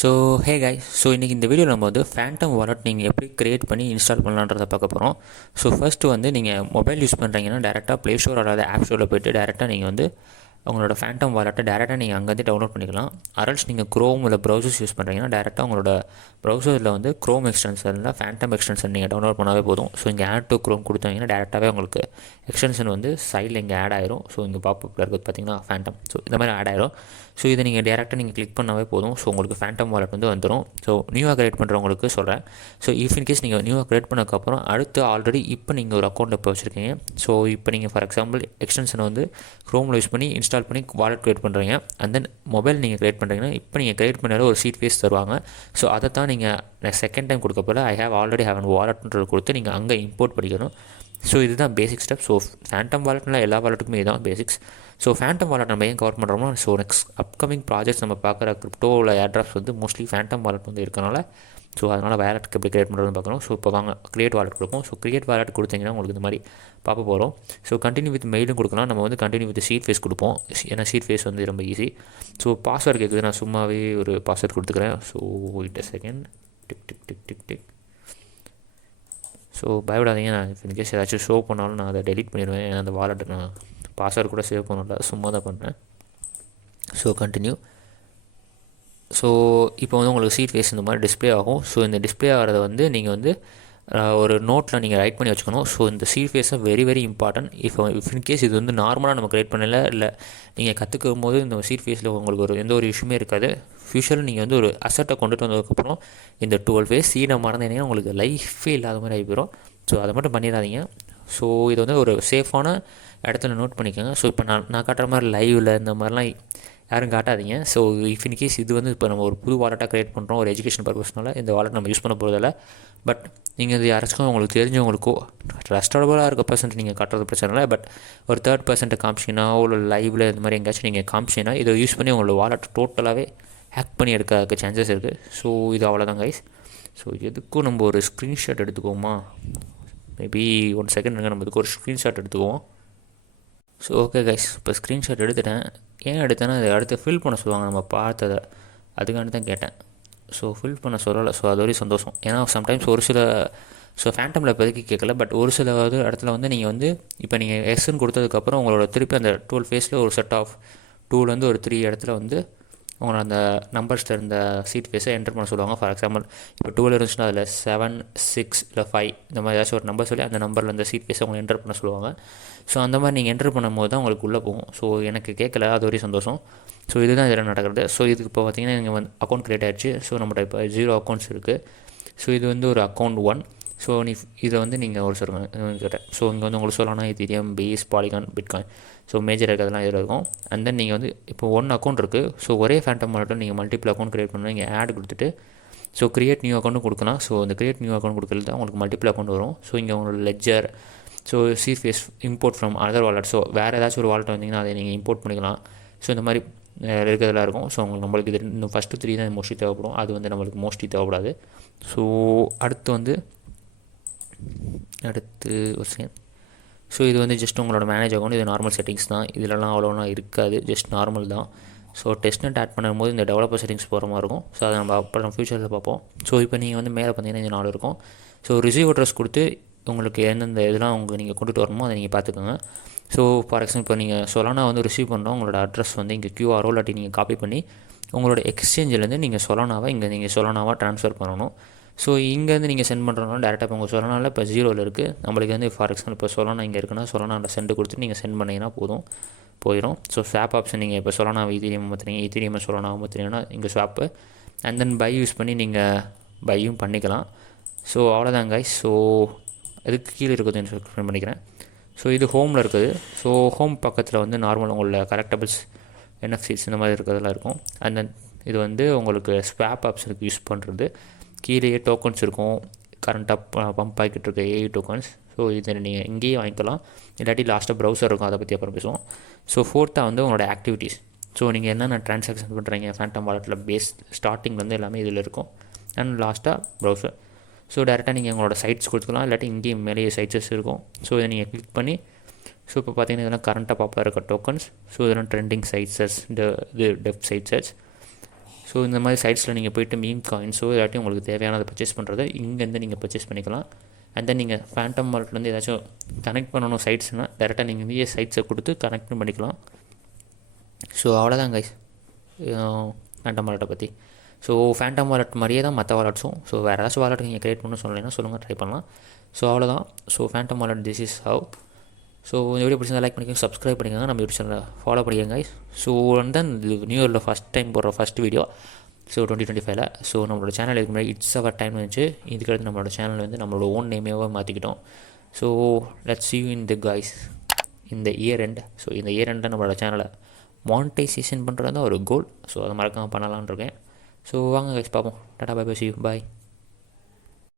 So ஹே guys, so இன்றைக்கி இந்த வீடியோவில் நம்ம வந்து ஃபேண்டம் வாலெட் நீங்கள் எப்படி க்ரியேட் பண்ணி இன்ஸ்டால் பண்ணலான்றதை பார்க்க போகிறோம். ஸோ ஃபஸ்ட்டு வந்து நீங்கள் மொபைல் யூஸ் பண்ணுறீங்கன்னா டேரெக்டாக ப்ளே ஸ்டோர் அதாவது ஆப் ஸ்டோரில் போய்ட்டு டேரெக்டாக நீங்கள் வந்து உங்களோட ஃபேண்டம் வாலெட்டை டேரெக்டாக நீங்கள் அங்கேருந்து டவுன்லோட் பண்ணிக்கலாம். அரல்ஸ் நீங்கள் க்ரோம் இல்லை ப்ரௌசர்ஸ் யூஸ் பண்ணுறீங்கன்னா டேரெக்டாக உங்களோட ப்ரௌசரில் வந்து க்ரோம் எக்ஸ்டென்ஷனில் ஃபேண்டம் எக்ஸ்டென்ஷன் நீங்கள் டவுன்லோட் பண்ணாவே போதும். ஸோ இங்கே ஆட் டு க்ரோம் கொடுத்தீங்கன்னா டேரெக்டாகவே உங்களுக்கு எக்ஸ்டென்ஷன் வந்து சைடில் இங்கே ஆட் ஆயிரும். ஸோ இங்கே பாப்பப்பில் இருக்குது பார்த்தீங்கன்னா ஃபேண்டம், ஸோ இந்த மாதிரி ஆட் ஆயிரும். ஸோ இதை நீங்கள் டேரெக்டாக நீங்கள் கிளிக் பண்ணாவே போதும். ஸோ உங்களுக்கு ஃபேண்டம் வாலெட் வந்து வந்துடும். ஸோ நியூவாக க்ரியேட் பண்ணுறவங்களுக்கு சொல்கிறேன். ஸோ இன்கேஸ் நீங்கள் நியூவாக க்ரியேட் பண்ணதுக்கப்புறம் அடுத்து ஆல்ரெடி இப்போ நீங்கள் ஒரு அக்கௌண்ட் இப்போ வச்சுருக்கீங்க. ஸோ இப்போ நீங்கள் ஃபார் எக்ஸாம்பிள் எக்ஸ்டென்ஷனை வந்து க்ரோமில் யூஸ் பண்ணி இன்ஸ்டால் பண்ணி வாலெட் க்ரியேட் பண்ணுறீங்க. அண்ட் தென் மொபைல் நீங்கள் க்ரியேட் பண்ணுறீங்கன்னா இப்போ நீங்கள் க்ரியேட் பண்ணாலும் ஒரு சீட் ஃபேஸ் தருவாங்க. ஸோ அதை தான் நீங்கள் செகண்ட் டைம் கொடுக்க போல ஆல்ரெடி ஹேவ் அன் வாலெட்ன்றது கொடுத்து நீங்கள் அங்கே இம்போர்ட் பண்ணிக்கணும். ஸோ இதுதான் பேசிக் ஸ்டெப். ஸோ ஃபேண்டம் வாலெட்னா எல்லா வாலெட்டுக்குமே இதுதான் பேசிக்ஸ். ஸோ ஃபேண்டம் வாலெட் நம்ம ஏன் கவர் பண்ணுறோம்னா, ஸோ நெக்ஸ்ட் அப்கமிங் ப்ராஜெக்ட்ஸ் நம்ம பார்க்குற கிரிப்டோவில் ஏர்ட்ராப்ஸ் வந்து மோஸ்ட்லி ஃபேண்டம் வாலெட் வந்து இருக்கனால, ஸோ அதனால் வாலெட்டுக்கு எப்படி க்ரியேட் பண்ணுறதுன்னு பார்க்கணும். ஸோ இப்போ வாங்க க்ரியேட் வாலெட் கொடுக்கும். ஸோ க்ரியேட் வாலெட் கொடுத்தீங்கன்னா உங்களுக்கு இந்த மாதிரி பார்க்க போகிறோம். ஸோ கண்டினியூ வித் மெயிலும் கொடுக்கலாம். நம்ம வந்து கண்டினியூ வித் சீட் ஃபேஸ் கொடுப்போம். ஏன்னா சீட் ஃபேஸ் வந்து ரொம்ப ஈஸி. ஸோ பாஸ்வேர்டு கேட்குது, நான் சும்மாவே ஒரு பாஸ்வேர்டு கொடுத்துக்கிறேன். So wait a second. Tick tick tick tick tick. So பயப்படாதீங்க, நான் இன்கேஸ் ஏதாச்சும் ஷோ பண்ணாலும் நான் அதை டெலிட் பண்ணிடுவேன். ஏன்னா அந்த வாலெட்டை நான் பாஸ்வேர்டு கூட சேவ் பண்ணல, சும்மா தான் பண்ணேன். So continue. ஸோ இப்போ வந்து உங்களுக்கு சீட் ஃபேஸ் இந்த மாதிரி டிஸ்பிளே ஆகும். ஸோ இந்த டிஸ்பிளே ஆகிறத வந்து நீங்கள் வந்து ஒரு நோட்டில் நீங்கள் ரைட் பண்ணி வச்சுக்கணும். ஸோ இந்த சீட் ஃபேஸை very very important. If in case இது வந்து நார்மலாக நம்ம க்ரியேட் பண்ணல, இல்லை நீங்கள் கற்றுக்கும் போது இந்த சீட் ஃபேஸில் உங்களுக்கு எந்த ஒரு இஷ்யூமே இருக்காது. ஃபியூச்சரில் நீங்கள் வந்து ஒரு அசட்டை கொண்டுட்டு வந்ததுக்கப்புறம் இந்த 12 ஃபேஸ் சீனை மறந்தீங்கன்னா உங்களுக்கு லைஃபே இல்லாத மாதிரி ஆகி போயிடும். ஸோ அதை மட்டும் பண்ணிடாதீங்க. ஸோ இது வந்து ஒரு சேஃபான இடத்துல நோட் பண்ணிக்கோங்க. ஸோ இப்போ நான் காட்டுற மாதிரி லைவில் இந்த மாதிரிலாம் யாரும் காட்டாதீங்க. ஸோ இஃப் இன்கேஸ் இது வந்து இப்போ நம்ம ஒரு புது வாலெட்டாக க்ரியேட் பண்ணுறோம் ஒரு எஜுகேஷன் பர்பஸ்னால, இந்த வாலெட் நம்ம யூஸ் பண்ண போகிறதில்ல. பட் நீங்கள் இது யாராச்சும் உங்களுக்கு தெரிஞ்சவங்களுக்கோ ட்ரஸ்டபுளாக இருக்க பர்சன்ட் நீங்கள் காட்டுறது பிரச்சனை இல்லை. பட் ஒரு தேர்ட் பர்சன்ட்டை காமிச்சிங்கன்னா ஒரு லைவில் இந்த மாதிரி எங்கேயாச்சும் நீங்கள் காமிச்சிங்கன்னா இதை யூஸ் பண்ணி உங்களோட வாலெட் டோட்டலாகவே ஹேக் பண்ணி எடுக்க சான்சஸ் இருக்குது. ஸோ இது அவ்வளோதான் கைஸ். ஸோ எதுக்கும் நம்ம ஒரு ஸ்க்ரீன்ஷாட் எடுத்துக்குவோமா? மேபி 1 செகண்ட் நம்ம இதுக்கு ஒரு ஸ்க்ரீன்ஷாட் எடுத்துக்குவோம். ஸோ ஓகே கைஸ், இப்போ ஸ்க்ரீன்ஷாட் எடுத்துட்டேன். ஏன் எடுத்தேன்னா அதை அடுத்து ஃபில் பண்ண சொல்லுவாங்க நம்ம பார்த்ததை, அதுக்காண்டி தான் கேட்டேன். ஸோ ஃபில் பண்ண சொல்லலை. ஸோ அது வரையும் சந்தோஷம். ஏன்னா சம்டைம்ஸ் ஒரு சில ஃபேண்டமில் இப்போதைக்கு கேட்கல, பட் ஒரு சில இடத்துல வந்து நீங்கள் வந்து இப்போ நீங்கள் எஸ்ன்னு கொடுத்ததுக்கப்புறம் உங்களோட திருப்பி அந்த 12 ஃபேஸில் ஒரு செட் ஆஃப் 2லேருந்து ஒரு 3 இடத்துல வந்து உங்களோட அந்த நம்பர்ஸில் இருந்த சீட் ஃபேஸை என்டர் பண்ண சொல்லுவாங்க. ஃபார் எக்ஸாம்பிள் இப்போ 2 இருந்துச்சுன்னா அதில் 7, 6 இல்லை 5 இந்த மாதிரி ஏதாச்சும் ஒரு நம்பர் சொல்லி அந்த நம்பரில் அந்த சீட் ஃபேஸை அவங்க என்டர் பண்ண சொல்லுவாங்க. ஸோ அந்த மாதிரி நீங்கள் என்டர் பண்ணும்போது தான் உங்களுக்கு உள்ளே போகும். ஸோ எனக்கு கேட்கல, அது வரையும் சந்தோஷம். ஸோ இதுதான் இதில் நடக்கிறது. ஸோ இதுக்கு இப்போ பார்த்தீங்கன்னா நீங்கள் வந்து அக்கௌண்ட் க்ரியேட் ஆகிடுச்சு. ஸோ நம்மகிட்ட இப்போ 0 அக்கௌண்ட்ஸ் இருக்குது. ஸோ இது வந்து ஒரு அக்கௌண்ட் 1. ஸோ இதை வந்து நீங்கள் ஒரு சொல்லுங்கள் கேட்டேன். ஸோ இங்கே வந்து உங்களுக்கு சொல்லலாம் Ethereum, base, Polygon, Bitcoin. So major இருக்கிறதுலாம் இதில் இருக்கும். அண்ட் தென் நீங்கள் வந்து இப்போ 1 அக்கௌண்ட் இருக்குது. ஸோ ஒரே ஃபேண்டம் வாலெட்டில் நீங்கள் மல்டிபிள் அக்கௌண்ட் க்ரியேட் பண்ணணும். நீங்கள் ஆட் கொடுத்துட்டு ஸோ க்ரியேட் நியூ அக்கௌண்ட்டும் கொடுக்கலாம். ஸோ இந்த க்ரியேட் நியூ அக்கௌண்ட் கொடுக்கறது தான் உங்களுக்கு மல்டிபிள் அக்கௌண்ட் வரும். ஸோ இங்கே உங்களோட ledger, so seed phrase import from other wallet. So வேறு ஏதாச்சும் ஒரு வாலெட் வந்தீங்கன்னா அதை நீங்கள் இம்போர்ட் பண்ணிக்கலாம். ஸோ இந்த மாதிரி இருக்கிறதெல்லாம் இருக்கும். ஸோ நம்மளுக்கு இது இந்த ஃபஸ்ட்டு 3 தான் மோஸ்ட்லி தேவைப்படும். அது வந்து நம்மளுக்கு மோஸ்ட்லி தேவைப்படாது. ஸோ அடுத்து ஒரு செகண்ட். ஸோ இது வந்து ஜஸ்ட் உங்களோட மேனேஜ் அக்கௌண்ட். இது நார்மல் செட்டிங்ஸ் தான். இதிலலாம் அவ்வளோனா இருக்காது, ஜஸ்ட் நார்மல் தான். ஸோ டெஸ்ட்நெட் ஆட் பண்ணும்போது இந்த டெவலப்பர் செட்டிங்ஸ் போகிற மாதிரி இருக்கும். ஸோ அதை நம்ம அப்புறம் ஃபியூச்சரில் பார்ப்போம். ஸோ இப்போ நீங்கள் வந்து மேலே பார்த்தீங்கன்னா இந்த 4 இருக்கும். ஸோ ரிசீவ் அட்ரஸ் கொடுத்து உங்களுக்கு எந்தெந்த இதெல்லாம் நீங்கள் கொண்டுட்டு வரணுமோ அதை நீங்கள் பார்த்துக்கோங்க. ஸோ ஃபார் எக்ஸாம்பிள் இப்போ நீங்கள் சொலானா வந்து ரிசீவ் பண்ணுறோம், உங்களோட அட்ரஸ் வந்து இங்கே QRO இல்லாட்டி நீங்கள் காப்பி பண்ணி உங்களோட எக்ஸ்சேஞ்சிலேருந்து நீங்கள் சொலானாவை இங்கே நீங்கள் சொலானாவாக ட்ரான்ஸ்ஃபர் பண்ணணும். ஸோ இங்கேருந்து நீங்கள் சென்ட் பண்ணுறதுனால டேரெக்டாக இப்போ உங்கள் சொலானாவில் இப்போ 0ல் இருக்குது. நம்மளுக்கு வந்து ஃபார் எக்ஸாம்பிள் இப்போ சொலானா இங்கே இருக்குன்னா சொலானாவில் சென்ட் கொடுத்து நீங்கள் சென்ட் பண்ணிங்கன்னா போயிடும். ஸோ ஸ்வாப் ஆப்ஷன் நீங்கள் இப்போ சொலானாவை Ethereum மாற்றுறீங்க, Ethereum சொலானாவை மாற்றுறீங்கன்னா இங்கே swap. And then buy use பண்ணி நீங்கள் பையும் பண்ணிக்கலாம். ஸோ அவ்வளோதான் கைஸ். ஸோ அதுக்கு கீழே இருக்குதுன்னு எக்ஸ்பிளைன் பண்ணிக்கிறேன். ஸோ இது ஹோமில் இருக்குது. ஸோ ஹோம் பக்கத்தில் வந்து நார்மல் உங்களோட கரெக்டபிள்ஸ், NFCs இந்த மாதிரி இருக்கிறதெல்லாம் இருக்கும். அண்ட் தென் இது வந்து உங்களுக்கு ஸ்வாப் ஆப்ஷனுக்கு யூஸ் பண்ணுறது. கீழேயே டோக்கன்ஸ் இருக்கும், கரண்ட்டாக பம்ப் ஆகிக்கிட்டு இருக்க AI டோக்கன்ஸ். ஸோ இதை நீங்கள் இங்கேயே வாங்கிக்கலாம், இல்லாட்டி லாஸ்ட்டாக ப்ரௌசர் இருக்கும், அதை பற்றி அப்புறம் பேசுவோம். ஸோ 4th வந்து உங்களோட ஆக்டிவிட்டீஸ். ஸோ நீங்கள் என்னென்ன ட்ரான்சாக்ஷன் பண்ணுறீங்க ஃபேண்டம் வாலெட்டில் பேஸ் ஸ்டார்டிங்லேருந்து எல்லாமே இதில் இருக்கும். அண்ட் லாஸ்ட்டாக ப்ரௌசர். ஸோ டேரெக்டாக நீங்கள் உங்களோட சைட்ஸ் கொடுத்துக்கலாம், இல்லாட்டி இங்கேயும் மேலேயே சைட்ஸஸ் இருக்கும். ஸோ இதை நீங்கள் கிளிக் பண்ணி ஸோ இப்போ பார்த்தீங்கன்னா இதெல்லாம் கரண்ட்டாக பாப்பாக இருக்க டோக்கன்ஸ். ஸோ இதெல்லாம் ட்ரெண்டிங் சைட்ஸஸ், இது டெப் சைட்ஸஸ். ஸோ ஸோ இந்த மாதிரி சைட்ஸில் நீங்கள் போய்ட்டு மீம் காயின்ஸோ இல்லாட்டி உங்களுக்கு தேவையானதை பர்ச்சேஸ் பண்ணுறதை இங்கேருந்து நீங்கள் பர்ச்சேஸ் பண்ணிக்கலாம். அண்ட் தென் நீங்கள் ஃபேண்டம் வாலெட்லேருந்து ஏதாச்சும் கனெக்ட் பண்ணணும் சைட்ஸ்னால் டேரெக்டாக நீங்கள் இங்கேயே சைட்ஸை கொடுத்து கனெக்ட் பண்ணிக்கலாம். ஸோ அவ்வளோதான் கைஸ் ஃபேண்டம் வாலெட்டை பற்றி. ஸோ ஃபேண்டம் வாலெட் மாதிரியே தான் மற்ற வாலெட்ஸும். ஸோ வேறு ஏதாச்சும் வாலெட் நீங்கள் க்ரியேட் பண்ணணும்னு சொன்னீங்கன்னா சொல்லுங்கள், ட்ரை பண்ணலாம். ஸோ அவ்வளோதான். So Phantom wallet this is how. So இந்த வீடியோ பிடிச்சா லைக் பண்ணிக்கோங்க, சப்ஸ்கிரைப் பண்ணிக்கோங்க, நம்ம யூடியூப் சேனலை ஃபாலோ பண்ணிக்கோங்க கைஸ். ஸோ தென் நியூ இயரில் ஃபஸ்ட் டைம் போடுற ஃபஸ்ட் வீடியோ ஸோ 2025. ஸோ நம்மளோட சேனல் இதுக்கு முன்னாடி இட்ஸ் அவர் டைம் வந்துச்சு. இதுக்கடுத்து நம்மளோட சேனல் வந்து நம்மளோட ஓன் நேமேவாக மாற்றிக்கிட்டோம். So let's see you in the guys இந்த இயர் எண்ட். ஸோ இந்த இயர் எண்டில் நம்மளோட சேனலை மானிட்டைசேஷன் பண்ணுறது தான் ஒரு கோல். ஸோ அதை மறக்காமல் பண்ணலான்னு இருக்கேன். ஸோ வாங்க கைஸ் பார்ப்போம். Tata bye bye, see you, bye.